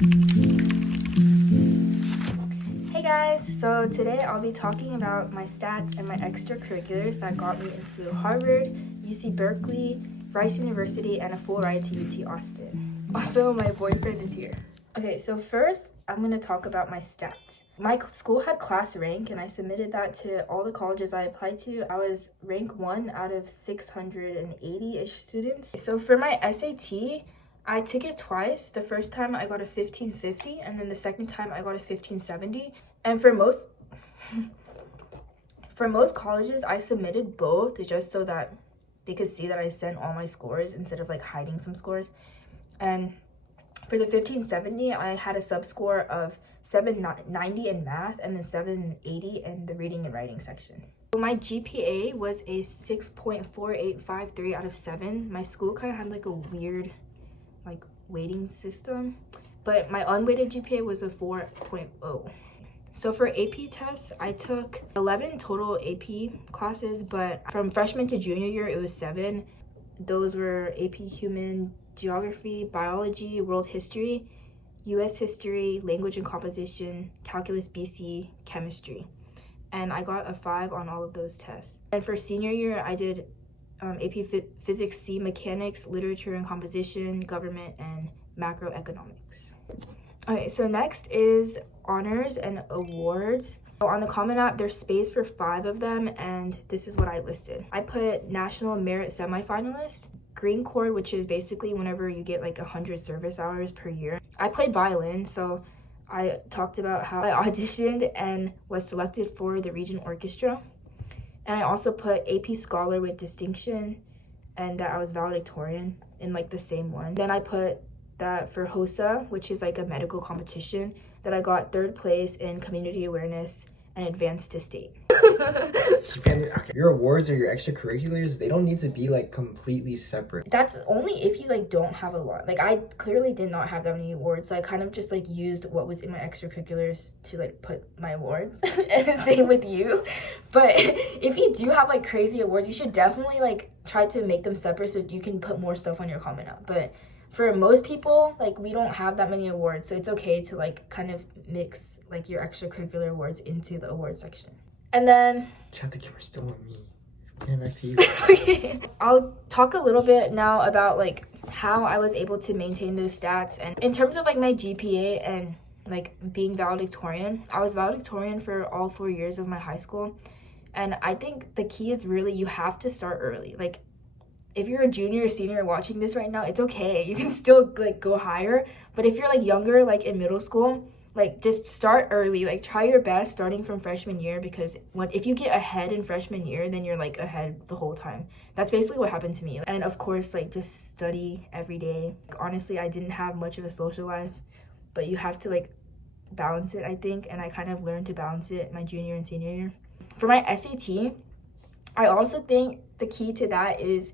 Hey guys, so today I'll be talking about my stats and my extracurriculars that got me into Harvard, UC Berkeley, Rice University, and a full ride to UT Austin. Also, my boyfriend is here. Okay, so first I'm going to talk about my stats. My school had class rank and I submitted that to all the colleges I applied to. I was rank 1 out of 680-ish students. So for my SAT, I took it twice. The first time I got a 1550 and then the second time I got a 1570. And for most colleges, I submitted both just so that they could see that I sent all my scores instead of like hiding some scores. And for the 1570, I had a sub-score of 790 in math and then 780 in the reading and writing section. My GPA was a 6.4853 out of 7. My school kind of had like a weird like weighting system, but my unweighted GPA was a 4.0. So for AP tests, I took 11 total AP classes, but from freshman to junior year, it was 7. Those were AP Human, Geography, Biology, World History, US History, Language and Composition, Calculus BC, Chemistry. And I got a 5 on all of those tests. And for senior year, I did AP Physics C, Mechanics, Literature and Composition, Government, and Macroeconomics. Okay, so next is honors and awards. So on the Common App, there's space for 5 of them, and this is what I listed. I put National Merit Semifinalist, Green Chord, which is basically whenever you get like 100 service hours per year. I played violin, so I talked about how I auditioned and was selected for the Regent Orchestra. And I also put AP Scholar with distinction and that I was valedictorian in like the same one. Then I put that for HOSA, which is like a medical competition, that I got 3rd place in community awareness and advanced to state. Okay. Your awards or your extracurriculars, they don't need to be like completely separate. That's only if you like don't have a lot. Like I clearly did not have that many awards, so I kind of just like used what was in my extracurriculars to like put my awards. And same with you. But if you do have like crazy awards, you should definitely like try to make them separate so you can put more stuff on your Common App. But for most people, like we don't have that many awards, so it's okay to like kind of mix like your extracurricular awards into the awards section. And then Chat, the camera's still on me. Hand back to you. Okay. I'll talk a little bit now about like how I was able to maintain those stats. And in terms of like my GPA and like being valedictorian, I was valedictorian for all 4 years of my high school. And I think the key is really you have to start early. Like if you're a junior or senior watching this right now, it's okay. You can still like go higher. But if you're like younger, like in middle school, like just start early. Like try your best starting from freshman year, because if you get ahead in freshman year, then you're like ahead the whole time. That's basically what happened to me. And of course, like just study every day. Like, honestly, I didn't have much of a social life, but you have to like balance it, I think. And I kind of learned to balance it my junior and senior year. For my SAT, I also think the key to that is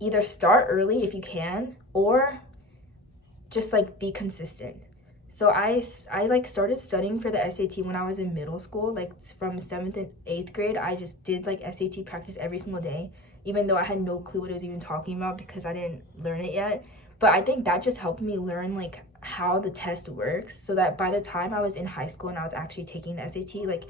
either start early if you can, or just like be consistent. So I like started studying for the SAT when I was in middle school. Like from 7th and 8th grade, I just did like SAT practice every single day, even though I had no clue what it was even talking about because I didn't learn it yet. But I think that just helped me learn like how the test works, so that by the time I was in high school and I was actually taking the SAT, like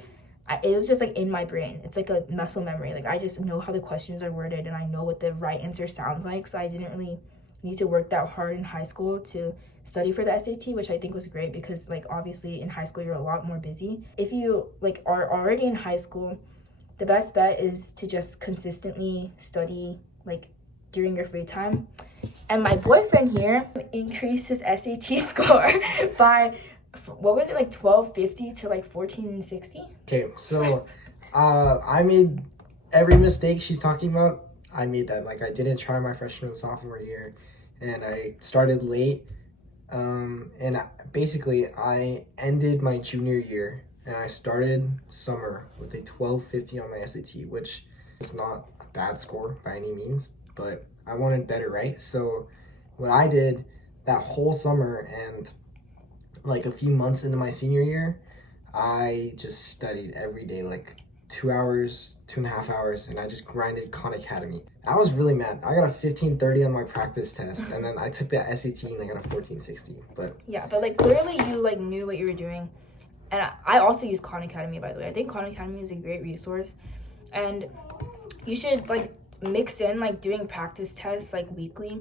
it was just like in my brain. It's like a muscle memory. Like I just know how the questions are worded and I know what the right answer sounds like. So I didn't really need to work that hard in high school to study for the SAT, which I think was great because like obviously in high school you're a lot more busy. If you like are already in high school, the best bet is to just consistently study like during your free time. And my boyfriend here increased his SAT score by what was it, like 1250 to like 1460? Okay, so I made every mistake she's talking about. I made that. Like I didn't try my freshman and sophomore year, and I started late. And basically I ended my junior year and I started summer with a 1250 on my SAT, which is not a bad score by any means, but I wanted better, right? So what I did that whole summer and like a few months into my senior year, I just studied every day, like 2 hours, 2.5 hours, and I just grinded Khan Academy. I was really mad. I got a 1530 on my practice test, and then I took the SAT and I got a 1460. But yeah, but like clearly you like knew what you were doing. And I also use Khan Academy, by the way. I think Khan Academy is a great resource, and you should like mix in like doing practice tests like weekly,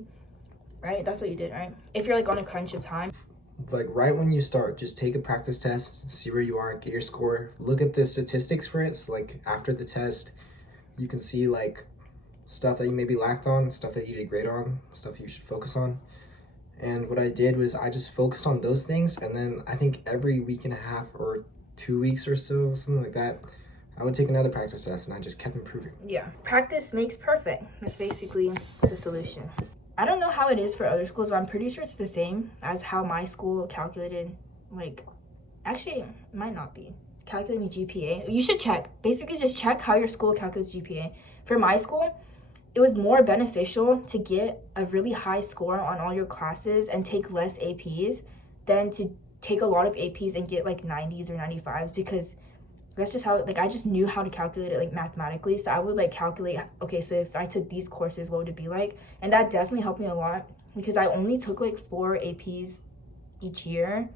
right? That's what you did, right? If you're like on a crunch of time. like right when you start, just take a practice test, see where you are, get your score, look at the statistics for it. So like after the test, you can see like stuff that you maybe lacked on, stuff that you did great on, stuff you should focus on. And what I did was I just focused on those things, and then I think every week and a half or 2 weeks or so, something like that, I would take another practice test, and I just kept improving. Yeah, practice makes perfect. That's basically the solution. I don't know how it is for other schools, but I'm pretty sure it's the same as how my school calculated, like, actually, it might not be, calculating GPA. You should check. Basically, just check how your school calculates GPA. For my school, it was more beneficial to get a really high score on all your classes and take less APs than to take a lot of APs and get like 90s or 95s, because that's just how, like, I just knew how to calculate it like mathematically. So I would like calculate, okay, so if I took these courses, what would it be like? And that definitely helped me a lot, because I only took like 4 APs each year,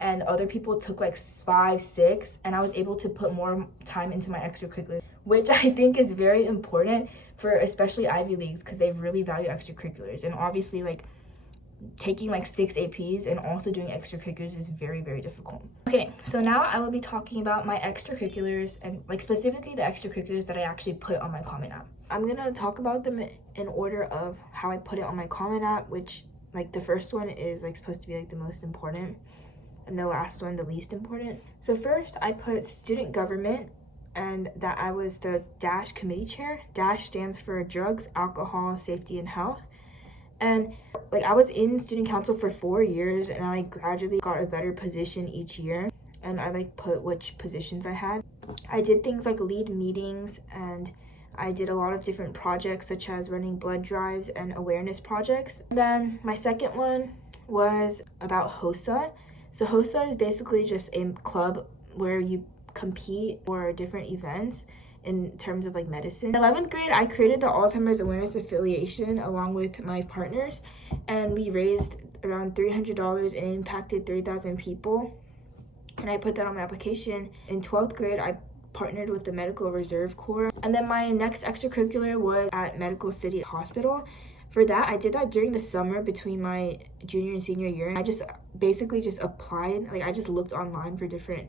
and other people took like 5, 6, and I was able to put more time into my extracurriculars, which I think is very important for especially Ivy Leagues, because they really value extracurriculars. And obviously like taking like 6 APs and also doing extracurriculars is very, very difficult. Okay, so now I will be talking about my extracurriculars, and like specifically the extracurriculars that I actually put on my Common App. I'm gonna talk about them in order of how I put it on my Common App, which like the first one is like supposed to be like the most important, and the last one the least important. So first I put student government, and that I was the DASH committee chair. DASH stands for Drugs, Alcohol, Safety, and Health. And like I was in student council for 4 years, and I like gradually got a better position each year, and I like put which positions I had. I did things like lead meetings, and I did a lot of different projects such as running blood drives and awareness projects. And then my second one was about HOSA. So HOSA is basically just a club where you compete for different events in terms of like medicine. In 11th grade, I created the Alzheimer's Awareness Affiliation along with my partners, and we raised around $300 and impacted 3,000 people. And I put that on my application. In 12th grade, I partnered with the Medical Reserve Corps. And then my next extracurricular was at Medical City Hospital. For that, I did that during the summer between my junior and senior year. I just basically just applied, like I just looked online for different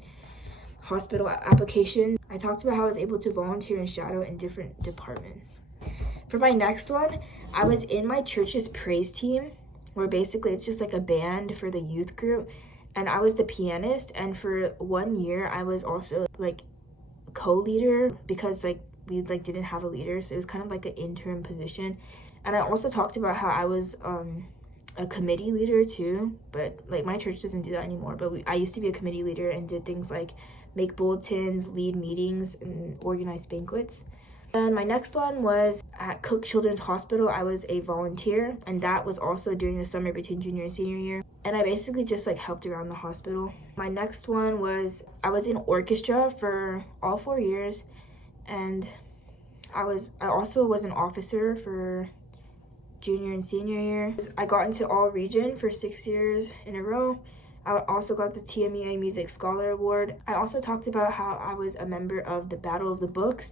hospital applications. I talked about how I was able to volunteer and shadow in different departments. For my next one, I was in my church's praise team, where basically it's just like a band for the youth group, and I was the pianist. And for 1 year, I was also like co-leader, because like we like didn't have a leader, so it was kind of like an interim position. And I also talked about how I was a committee leader too, but like my church doesn't do that anymore. But I used to be a committee leader and did things like make bulletins, lead meetings, and organize banquets. And my next one was at Cook Children's Hospital. I was a volunteer, and that was also during the summer between junior and senior year. And I basically just like helped around the hospital. My next one was I was in orchestra for all 4 years, and I also was an officer for junior and senior year. I got into all region for 6 years in a row. I also got the TMEA Music Scholar Award. I also talked about how I was a member of the Battle of the Books.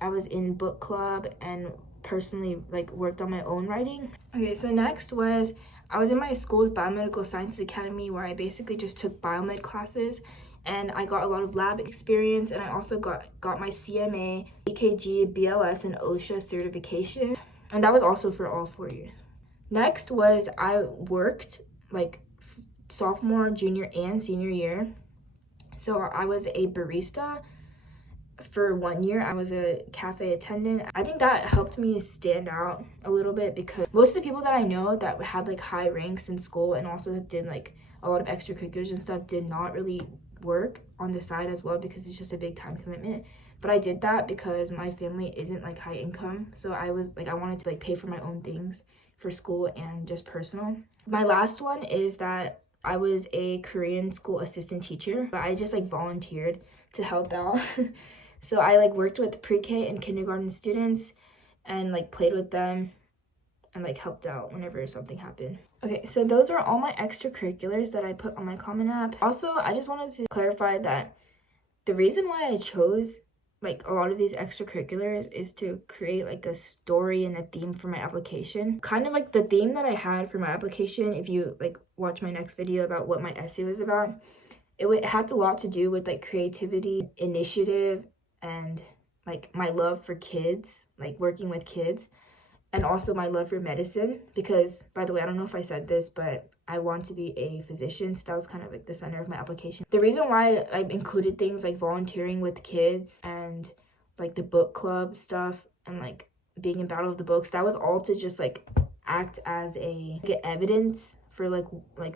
I was in book club and personally like worked on my own writing. Okay, so next was I was in my school's Biomedical Sciences Academy, where I basically just took biomed classes, and I got a lot of lab experience, and I also got my CMA, EKG, BLS, and OSHA certification, and that was also for all 4 years. Next was I worked like sophomore, junior, and senior year. So I was a barista for 1 year. I was a cafe attendant. I think that helped me stand out a little bit, because most of the people that I know that had like high ranks in school and also did like a lot of extracurriculars and stuff did not really work on the side as well, because it's just a big time commitment. But I did that because my family isn't like high income, so I was like I wanted to like pay for my own things for school and just personal. My last one is that I was a Korean school assistant teacher, but I just like volunteered to help out. So I like worked with pre-K and kindergarten students and like played with them and like helped out whenever something happened. Okay, so those are all my extracurriculars that I put on my Common App. Also, I just wanted to clarify that the reason why I chose like a lot of these extracurriculars is to create like a story and a theme for my application. Kind of like the theme that I had for my application, if you like watch my next video about what my essay was about, it had a lot to do with like creativity, initiative, and like my love for kids, like working with kids, and also my love for medicine. Because, by the way, I don't know if I said this, but I want to be a physician, so that was kind of like the center of my application. The reason why I included things like volunteering with kids and like the book club stuff and like being in Battle of the Books, that was all to just like act as a get evidence for like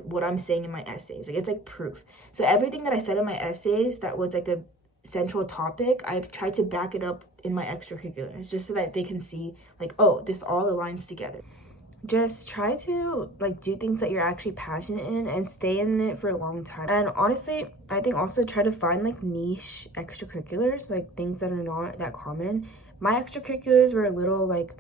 what I'm saying in my essays. Like it's like proof. So everything that I said in my essays that was like a central topic, I tried to back it up in my extracurriculars just so that they can see like, oh, this all aligns together. Just try to like do things that you're actually passionate in and stay in it for a long time. And honestly, I think also try to find like niche extracurriculars, like things that are not that common. My extracurriculars were a little like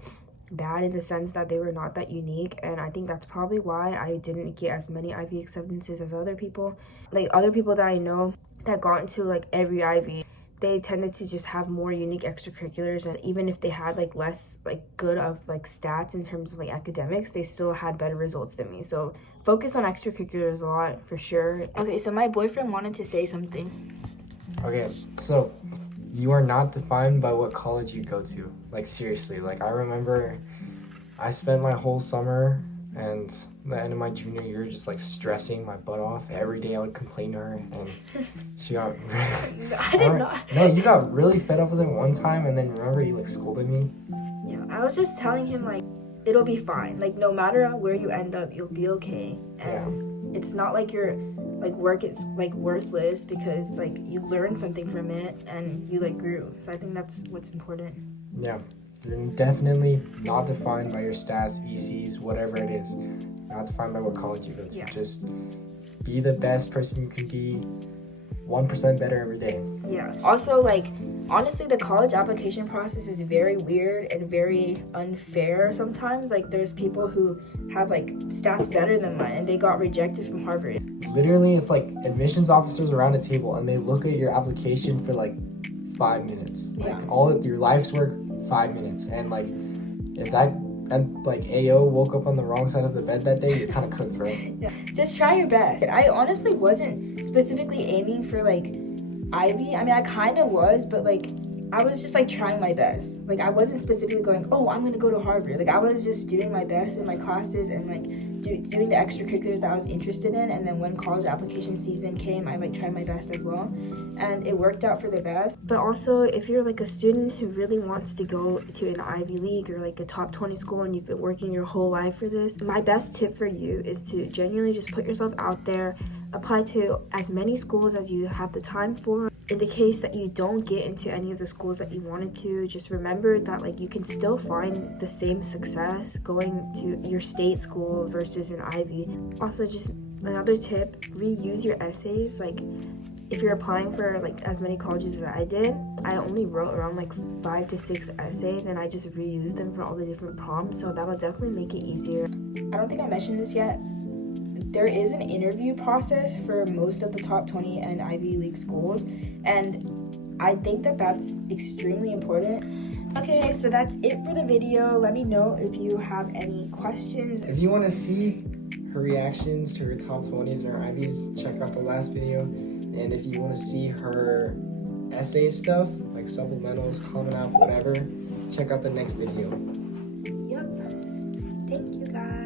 bad in the sense that they were not that unique, and I think that's probably why I didn't get as many Ivy acceptances as other people. Like other people that I know that got into like every Ivy, they tended to just have more unique extracurriculars, and even if they had like less like good of like stats in terms of like academics, they still had better results than me. So focus on extracurriculars a lot for sure. Okay, so my boyfriend wanted to say something. Okay, so you are not defined by what college you go to. Like seriously, like I remember I spent my whole summer and the end of my junior year just like stressing my butt off. Every day I would complain to her, and she got I did not. No, you got really fed up with it one time, and then remember you like scolded me. Yeah, I was just telling him like it'll be fine. Like no matter where you end up, you'll be okay. And it's not like your like work is like worthless, because like you learned something from it and you like grew. So I think that's what's important. Yeah. You're definitely not defined by your stats, ECs, whatever it is. Not defined by what college you go to. Yeah. Just be the best person you can be, 1% better every day. Yeah. Also, like, honestly, the college application process is very weird and very unfair sometimes. Like, there's people who have, like, stats better than mine, and they got rejected from Harvard. Literally, it's like admissions officers around a table, and they look at your application for, like, 5 minutes. Yeah. Like, all of your life's work, 5 minutes. And, like, if that... And like AO woke up on the wrong side of the bed that day, you're kind of cooked, right? Yeah. Just try your best. I honestly wasn't specifically aiming for like Ivy. I mean, I kind of was, but like I was just like trying my best. Like I wasn't specifically going, oh, I'm gonna go to Harvard. Like I was just doing my best in my classes and like doing the extracurriculars that I was interested in. And then when college application season came, I like tried my best as well, and it worked out for the best. But also, if you're like a student who really wants to go to an Ivy League or like a top 20 school and you've been working your whole life for this, my best tip for you is to genuinely just put yourself out there, apply to as many schools as you have the time for. In the case that you don't get into any of the schools that you wanted to, just remember that like you can still find the same success going to your state school versus an Ivy. Also, just another tip, reuse your essays. Like if you're applying for like as many colleges as I did, I only wrote around like 5 to 6 essays, and I just reused them for all the different prompts, so that'll definitely make it easier. I don't think I mentioned this yet. There is an interview process for most of the top 20 and Ivy League schools, and I think that that's extremely important. Okay, so that's it for the video. Let me know if you have any questions. If you want to see her reactions to her top 20s and her Ivies, check out the last video. And if you want to see her essay stuff, like supplementals, Common App, whatever, check out the next video. Yep. Thank you, guys.